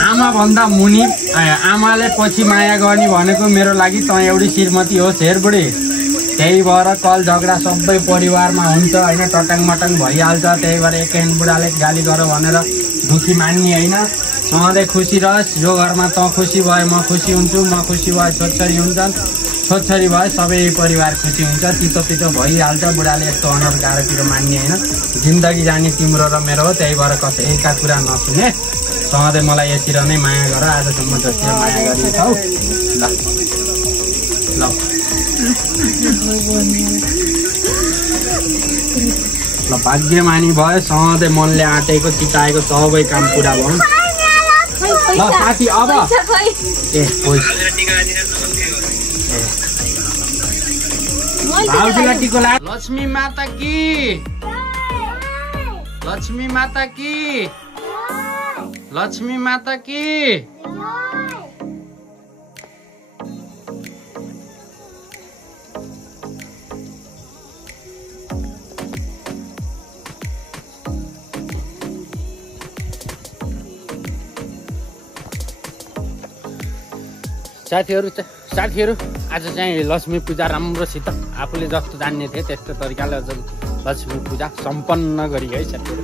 आमा भन्दा मुनि आमाले पछि माया गर्ने भनेको मेरो लागि त एउटी श्रीमती हो शेरबुढी। त्यही भएर कल झगडा सबै परिवारमा हुन्छ होइन, टटाङ मटाङ भइहाल्छ। त्यही भएर एकैन बुढाले गाली गर भनेर दुखी मान्ने होइन। सधैँ खुसी रहोस्। जो घरमा त खुसी भए म खुसी हुन्छु, म खुसी भए छोरी हुन्छन्, छोरी भए सबै परिवार खुसी हुन्छ। तितो पितो भइहाल्छ। बुढाले यस्तो अनुहार गाह्रो मान्ने होइन। जिन्दगी जाने तिम्रो र मेरो हो। त्यही भएर कसैका कुरा नसुने। सधैँ मलाई यसरी नै माया गर। आजसम्म जति माया गरिन्छौ ल ल भाग्यमानी भयो। सधैँ मनले आँटेको चिताएको सबै काम पुरा भयो। ल साथी अब भाउजूलाई टिको ला। लक्ष्मी माता की, लक्ष्मी माता की, लक्ष्मी माता की। साथीहरू आज चाहिँ लक्ष्मी पूजा राम्रोसित आफूले जस्तो जान्ने थिए त्यस्तो तरिकाले लक्ष्मी पूजा सम्पन्न गरी है साथीहरू।